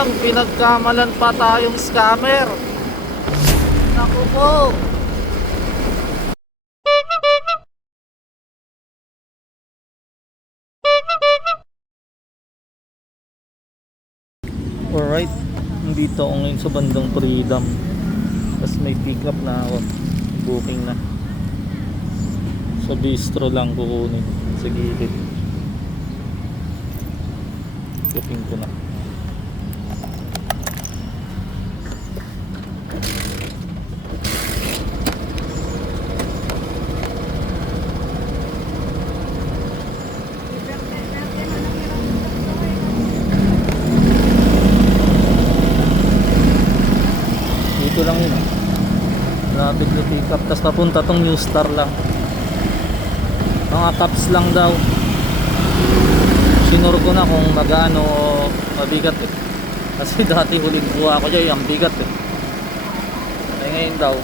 lang, pinagkamalan pa tayong scammer. Naku po. Alright, nandito ako ngayon sa bandang Freedom. Tapos may pick up na ako. Booking na. Sa bistro lang kukunin. Sa gilid. Booking ko na. Dito lang yun, lapit na pick up. Tapos papunta tong New Star lang. Mga caps lang daw. Sinur ko na kung magano mabigat eh. Kasi dati huling buha ko dyan ang bigat eh. Ay ngayon daw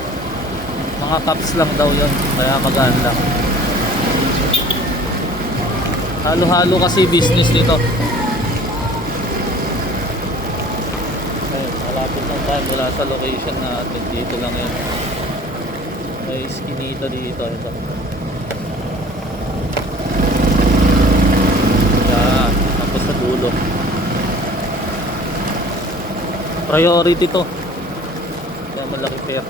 mga caps lang daw yun, kaya magaan lang. Halo-halo kasi business nito. Malapit lang tayo mula sa location natin. Dito lang yun. May skinita dito. Ito. Yan. Tapos sa dulo. Priority to. Kaya malaki pair.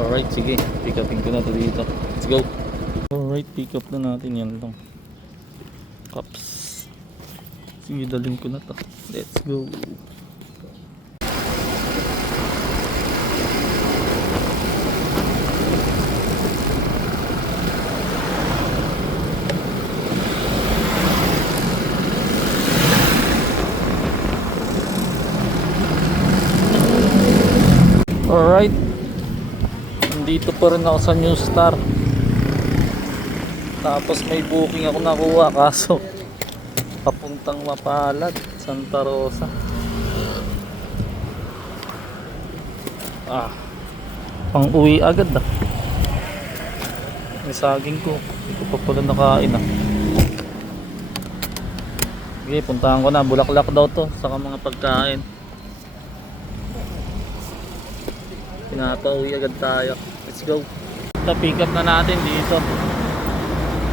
Alright, sige. Pick upin ko na to dito. Let's go. Alright, pick up na natin yan lang. Cups. Sige, dalhin ko na to. Let's go. Alright. Dito pa rin ako sa New Star. Tapos may booking ako nakuha kaso papuntang Mapalad, Santa Rosa. Pang uwi agad ah. May saging ko. Hindi ko pa pala nakain ah. Sige, puntahan ko na. Bulaklak daw to. Saka mga pagkain. Pinapauwi agad tayo. Let's go. Pick up na natin dito.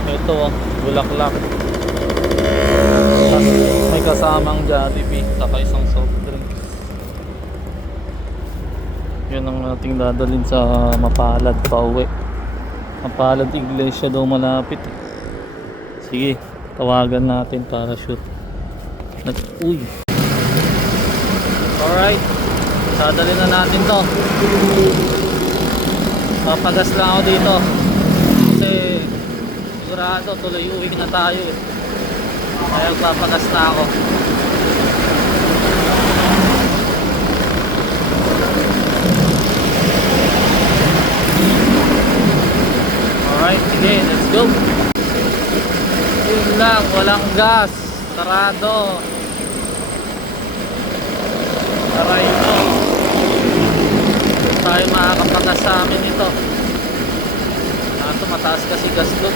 Ito oh, bulaklak. May kasamang Jollibee saka isang soft drinks. Yun ang ating dadalhin sa Mapalad pauwi. Mapalad Iglesia daw malapit. Sige, tawagan natin para shoot. Uy. Alright. Dadalhin na natin to. Papagas lang ako dito kasi sigurado tuloy uwi na tayo eh. Kaya papagas na ako. Alright, sige, let's go. Yun lang, walang gas, sarado. Aray no, tayo makakapagas sa amin ito. Ito mataas kasi gas load.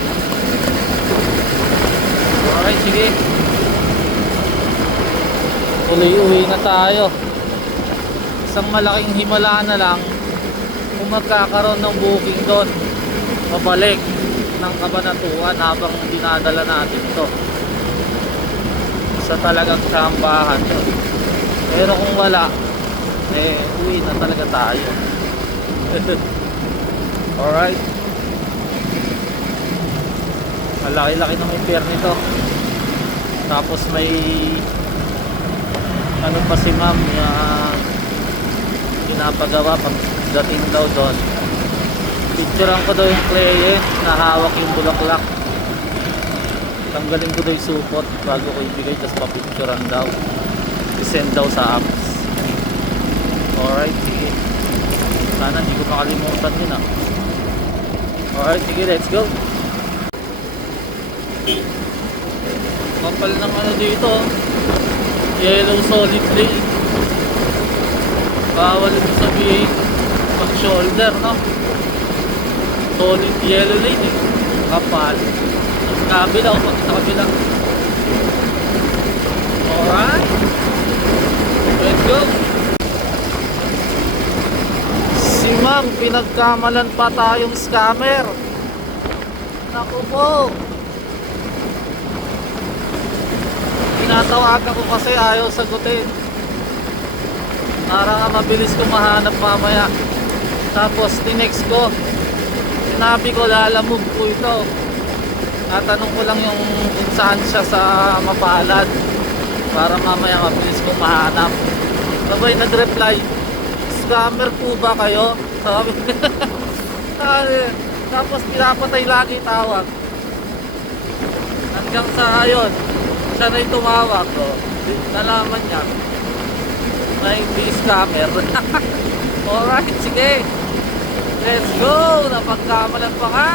Alright, sige. Uwi na tayo. Isang malaking himala na lang kung magkakaroon ng booking doon pabalik ng Cabanatuan habang dinadala natin ito sa talagang tsambahan yun. Pero kung wala, uwi na talaga tayo. Alright. Malaki-laki na may pier nito. Tapos may ano pa si ma'am pinapagawa pag dating daw doon. Picturean ko daw yung client na hawak yung bulaklak. Tanggalin ko daw yung supot bago ko ibigay, tapos papicturean daw. I-send daw sa apps. Alright, sige. Sana hindi ko makalimutan yun ah. Alright, sige, let's go. Kapal ng ano dito, yellow solid plate. Bawal ito sabihin. pag shoulder, no? Solid yellow lane eh. Kapal. Kabila o pag sa kabila. Alright. Let's go. Si ma'am, pinagkamalan pa tayong scammer. Naku po. Tinatawagan ko kasi ayaw sagutin. Para nga mabilis ko mahanap mamaya. Tapos tinext ko. Sinabi ko lalamove ko ito. Tatanong ko lang yung kung saan siya sa Mapalad. Para mamaya mabilis ko mahanap. Sabay nag-reply, scammer po ba kayo? Sabi. Tapos pinapatay lagi tawag. Hanggang sa ayun, siya na yung tumawag. So, nalaman niya na hindi scammer. Alright, sige. Let's go! Napagkamalan pa ka!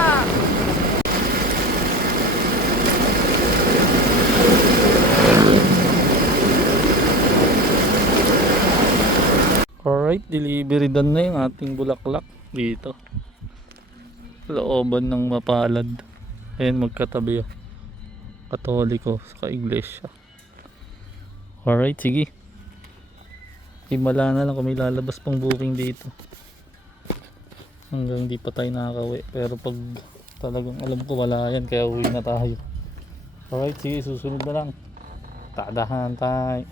Alright, delivery done na yung ating bulaklak dito. Looban ng Mapalad. Ayan, magkatabi oh. Katoliko sa iglesia. Alright, sige. Himala na lang kung may lalabas pang booking dito. Hanggang di pa tayo nakakauwi. Pero pag talagang alam ko wala yan, kaya uwi na tayo. Alright, sige, susunod na lang. Tadahan tayo.